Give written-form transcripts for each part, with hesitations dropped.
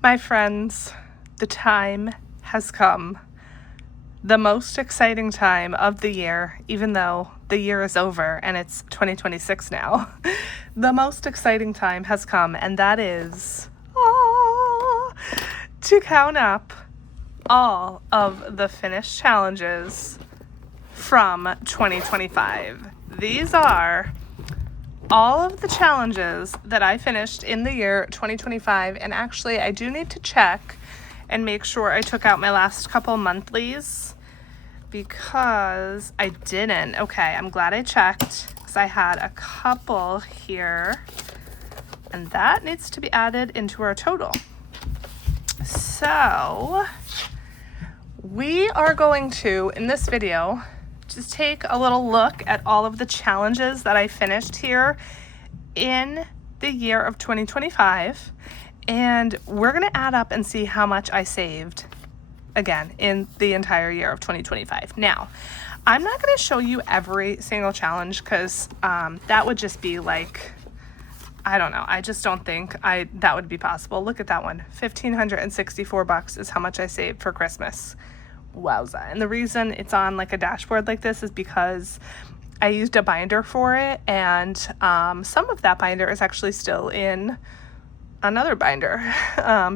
My friends, the time has come. The most exciting time of the year, even though the year is over and it's 2026 now. The most exciting time has come, and that is to count up all of the finished challenges from 2025. These are all of the challenges that I finished in the year 2025, and actually I do need to check and make sure I took out my last couple monthlies because I didn't. Okay, I'm glad I checked because I had a couple here, and that needs to be added into our total. So we are going to, in this video, just take a little look at all of the challenges that I finished here in the year of 2025, and we're going to add up and see how much I saved again in the entire year of 2025. Now, I'm not going to show you every single challenge because that would just be like, I don't know. I just don't think that would be possible. Look at that one. $1,564 is how much I saved for Christmas. Wowza. And the reason it's on like a dashboard like this is because I used a binder for it, and some of that binder is actually still in another binder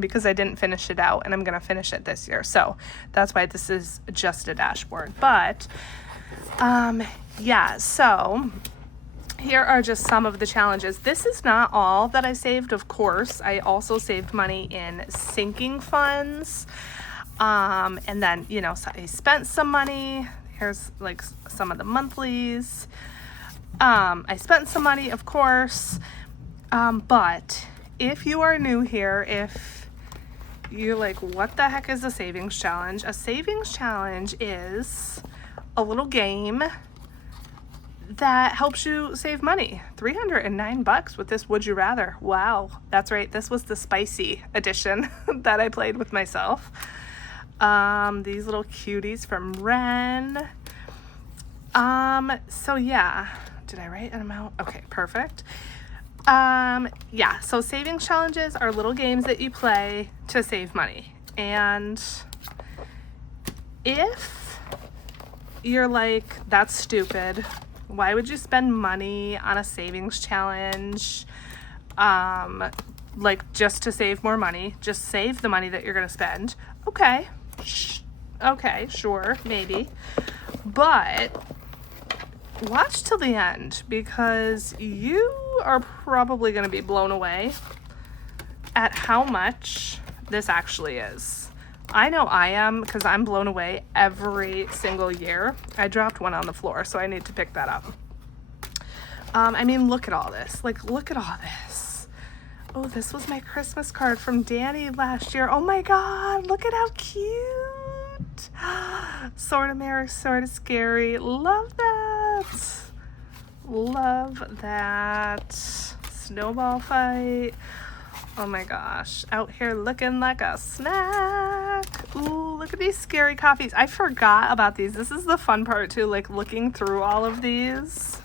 because I didn't finish it out, and I'm going to finish it this year. So that's why this is just a dashboard. But yeah, so here are just some of the challenges. This is not all that I saved, of course. I also saved money in sinking funds. And then, you know, so I spent some money. Here's like some of the monthlies. I spent some money, of course. But if you are new here, if you're like, what the heck is a savings challenge? A savings challenge is a little game that helps you save money. $309 with this Would You Rather. Wow, that's right. This was the spicy edition that I played with myself. These little cuties from Ren. So yeah, did I write an amount? Okay, perfect. Yeah, so savings challenges are little games that you play to save money. And if you're like, that's stupid, why would you spend money on a savings challenge? Like just to save more money, just save the money that you're going to spend. Okay. Okay, sure, maybe. But watch till the end because you are probably going to be blown away at how much this actually is. I know I am because I'm blown away every single year. I dropped one on the floor, so I need to pick that up. I mean, look at all this. Like, look at all this. Oh, this was my Christmas card from Danny last year. Oh my God, look at how cute. Sort of merry, sort of scary. Love that. Love that. Snowball fight. Oh my gosh, out here looking like a snack. Ooh, look at these scary coffees. I forgot about these. This is the fun part too, like looking through all of these.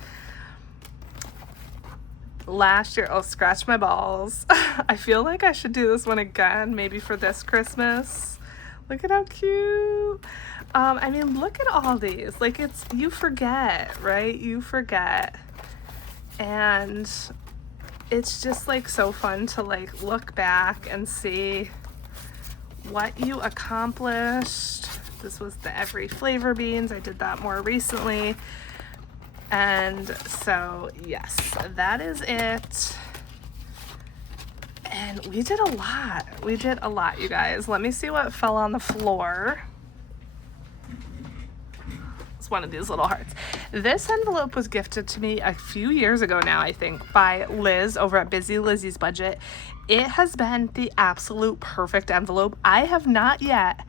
Last year, oh, scratch my balls. I feel like I should do this one again, maybe for this Christmas. Look at how cute. I mean, look at all these. Like, it's, you forget, right? You forget. And it's just like so fun to like look back and see what you accomplished. This was the every flavor beans. I did that more recently. And so, yes, that is it. And we did a lot. We did a lot, you guys. Let me see what fell on the floor. It's one of these little hearts. This envelope was gifted to me a few years ago now, I think, by Liz over at Busy Lizzie's Budget. It has been the absolute perfect envelope. I have not yet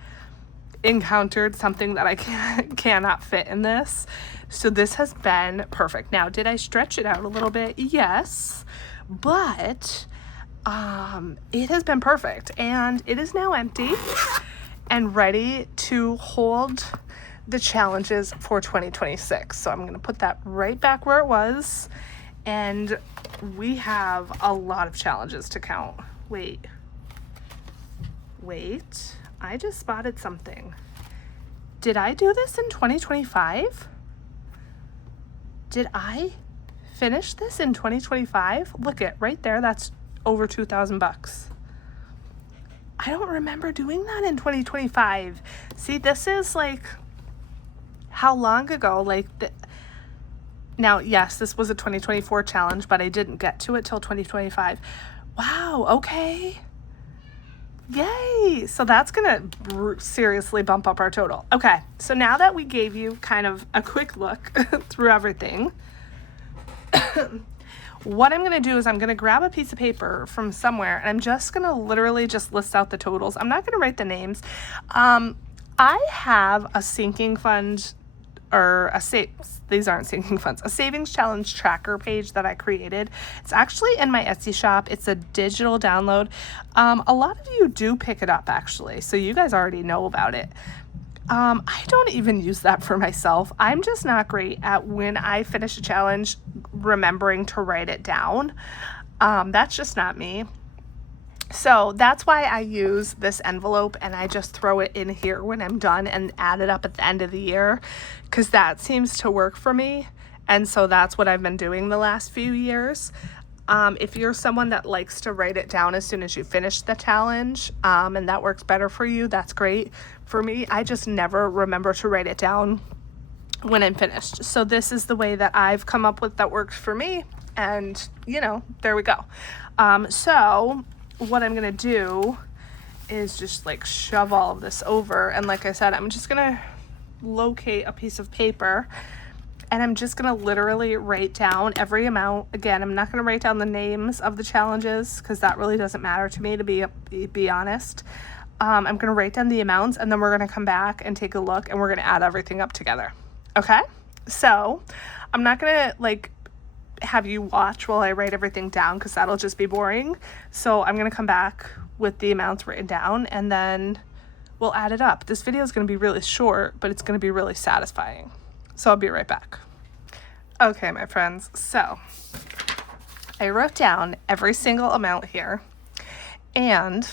encountered something that I cannot fit in this. So this has been perfect. Now, did I stretch it out a little bit? Yes, but it has been perfect, and it is now empty and ready to hold the challenges for 2026. So I'm going to put that right back where it was, and we have a lot of challenges to count. Wait. wait, I just spotted something. Did I do this in 2025? Did I finish this in 2025? Look at right there, that's over 2,000 bucks. I don't remember doing that in 2025. See, this is like how long ago, like now, yes, this was a 2024 challenge, but I didn't get to it till 2025. Wow, okay. Yay! So that's gonna seriously bump up our total. Okay, so now that we gave you kind of a quick look through everything, what I'm gonna do is I'm gonna grab a piece of paper from somewhere and I'm just gonna literally just list out the totals. I'm not gonna write the names. I have a sinking fund, or these aren't sinking funds, a savings challenge tracker page that I created. It's actually in my Etsy shop. It's a digital download. A lot of you do pick it up actually, so you guys already know about it. I don't even use that for myself. I'm just not great at, when I finish a challenge, remembering to write it down. That's just not me. So that's why I use this envelope and I just throw it in here when I'm done and add it up at the end of the year, because that seems to work for me. And so that's what I've been doing the last few years. If you're someone that likes to write it down as soon as you finish the challenge, and that works better for you, that's great. For me, I just never remember to write it down when I'm finished. So this is the way that I've come up with that works for me. And, you know, there we go. So what I'm gonna do is just like shove all of this over, and like I said, I'm just gonna locate a piece of paper and I'm just gonna literally write down every amount. Again, I'm not gonna write down the names of the challenges because that really doesn't matter to me, to be honest. I'm gonna write down the amounts and then we're gonna come back and take a look and we're gonna add everything up together. Okay, so I'm not gonna like have you watch while I write everything down because that'll just be boring. So I'm gonna come back with the amounts written down and then we'll add it up. This video is gonna be really short, but it's gonna be really satisfying. So I'll be right back. Okay, my friends, so I wrote down every single amount here and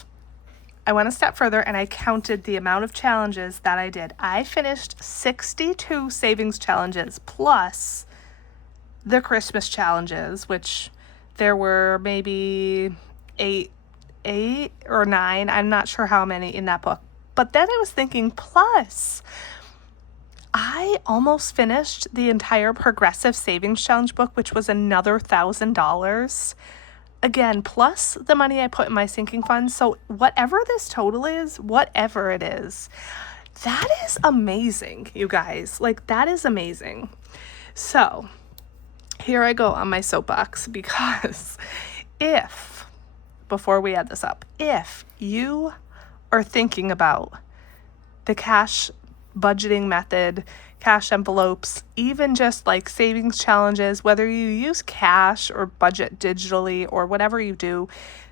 I went a step further and I counted the amount of challenges that I did. I finished 62 savings challenges plus the Christmas challenges, which there were maybe eight or nine. I'm not sure how many in that book. But then I was thinking, plus I almost finished the entire Progressive Savings Challenge book, which was another $1,000. Again, plus the money I put in my sinking fund. So whatever this total is, whatever it is, that is amazing, you guys. Like, that is amazing. So here I go on my soapbox, because before we add this up, if you are thinking about the cash budgeting method, cash envelopes, even just like savings challenges, whether you use cash or budget digitally or whatever you do,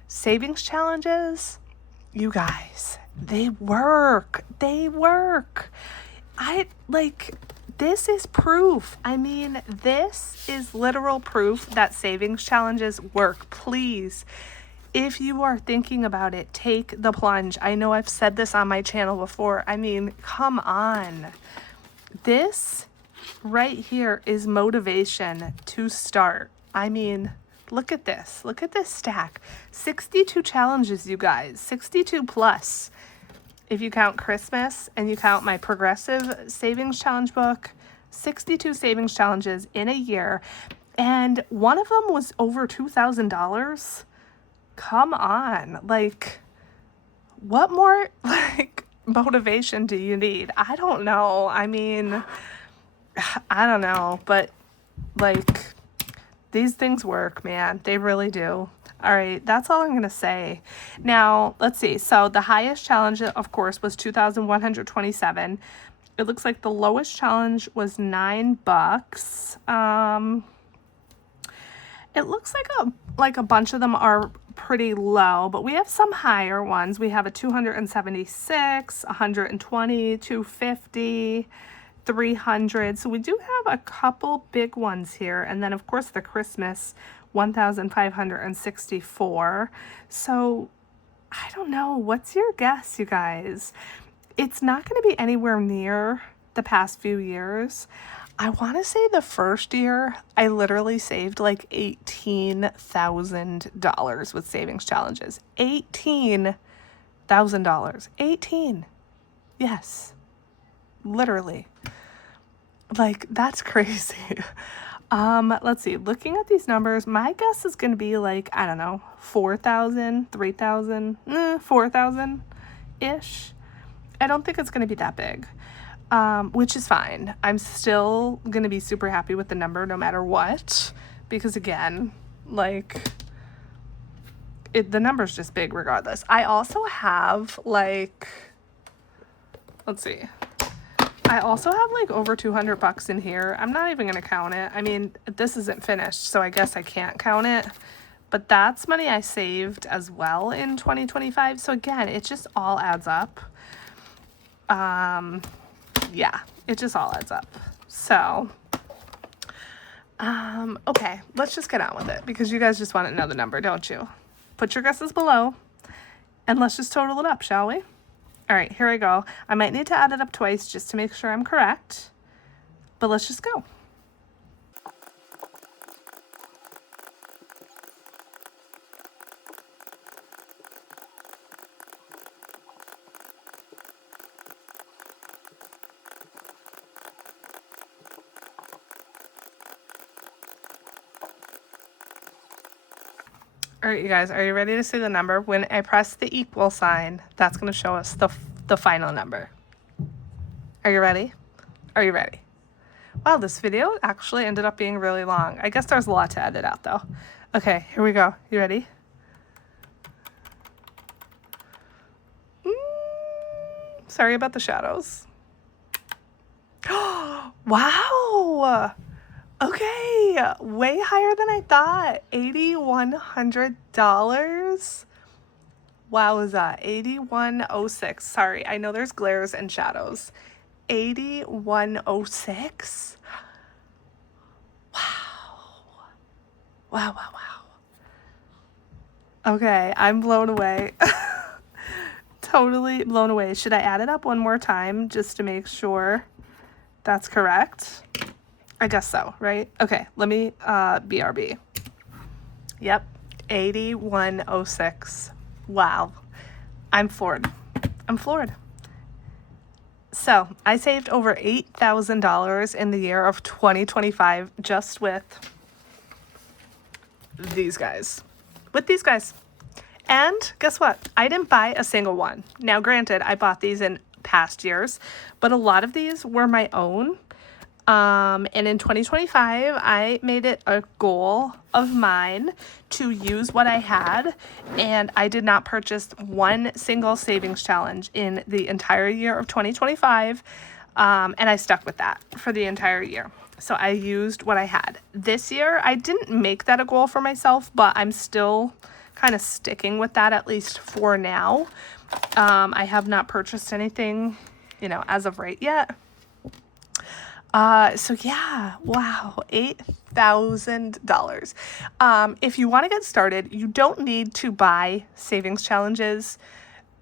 savings challenges, you guys, they work. This is proof. I mean, this is literal proof that savings challenges work. Please, if you are thinking about it, take the plunge. I know I've said this on my channel before. I mean, come on. This right here is motivation to start. I mean, look at this. Look at this stack. 62 challenges, you guys. 62 plus. If you count Christmas and you count my Progressive Savings Challenge book, 62 savings challenges in a year. And one of them was over $2,000. Come on. Like, what more, like, motivation do you need? I don't know. I mean, I don't know. But, like, these things work, man. They really do. All right, that's all I'm going to say. Now, let's see. So the highest challenge, of course, was $2,127. It looks like the lowest challenge was $9. It looks like a bunch of them are pretty low, but we have some higher ones. We have a 276, 120, 250, 300. So we do have a couple big ones here. And then, of course, the Christmas 1,564. So I don't know. What's your guess, you guys? It's not going to be anywhere near the past few years. I want to say the first year, I literally saved like $18,000 with savings challenges. $18,000. 18. Yes. Literally. Like, that's crazy. Let's see. Looking at these numbers, my guess is going to be like, I don't know, 4,000, 3,000, 4,000-ish. I don't think it's going to be that big, which is fine. I'm still going to be super happy with the number no matter what, because again, like, the number's just big regardless. I also have like, let's see. I also have like over $200 in here. I'm not even going to count it. I mean, this isn't finished, so I guess I can't count it. But that's money I saved as well in 2025. So again, it just all adds up. Yeah, it just all adds up. So, okay, let's just get on with it because you guys just want to know the number, don't you? Put your guesses below and let's just total it up, shall we? All right, here I go. I might need to add it up twice just to make sure I'm correct, but let's just go. All right, you guys, are you ready to see the number? When I press the equal sign, that's going to show us the final number. Are you ready? Are you ready? Wow, this video actually ended up being really long. I guess there's a lot to edit out, though. Okay, here we go. You ready? Sorry about the shadows. Wow! Okay, way higher than I thought. $8,100. Wow, is that 8106? Sorry, I know there's glares and shadows. 8106. Wow. Wow, wow, wow. Okay, I'm blown away. Totally blown away. Should I add it up one more time just to make sure that's correct? I guess so, right? Okay, let me BRB. Yep, 8106. Wow, I'm floored. I'm floored. So I saved over $8,000 in the year of 2025 just with these guys. With these guys. And guess what? I didn't buy a single one. Now, granted, I bought these in past years, but a lot of these were my own. And in 2025, I made it a goal of mine to use what I had, and I did not purchase one single savings challenge in the entire year of 2025, and I stuck with that for the entire year. So I used what I had. This year, I didn't make that a goal for myself, but I'm still kind of sticking with that, at least for now. I have not purchased anything, as of right yet. So yeah, wow, $8,000. If you want to get started, you don't need to buy savings challenges.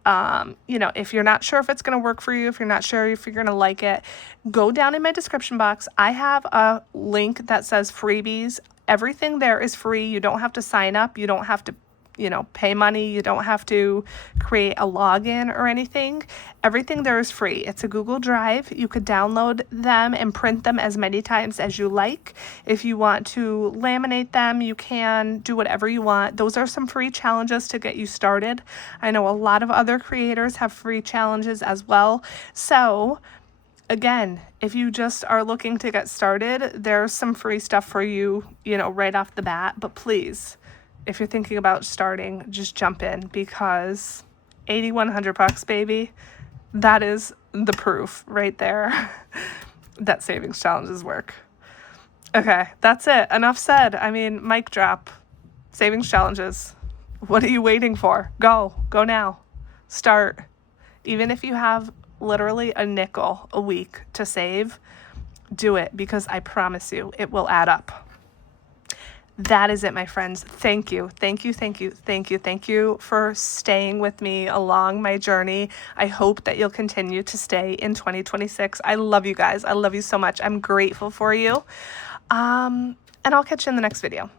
If you're not sure if it's going to work for you, if you're not sure if you're going to like it, go down in my description box. I have a link that says freebies. Everything there is free. You don't have to sign up. You don't have to pay money. You don't have to create a login or anything. Everything there is free. It's a Google Drive. You could download them and print them as many times as you like. If you want to laminate them, you can do whatever you want. Those are some free challenges to get you started. I know a lot of other creators have free challenges as well. So again, if you just are looking to get started, there's some free stuff for you, right off the bat. But please, if you're thinking about starting, just jump in, because $8,100, baby, that is the proof right there that savings challenges work. Okay, that's it. Enough said. I mean, mic drop. Savings challenges. What are you waiting for? Go now. Start. Even if you have literally a nickel a week to save, do it, because I promise you it will add up. that is it, my friends. Thank you. Thank you. Thank you. Thank you. Thank you for staying with me along my journey. I hope that you'll continue to stay in 2026. I love you guys. I love you so much. I'm grateful for you. And I'll catch you in the next video.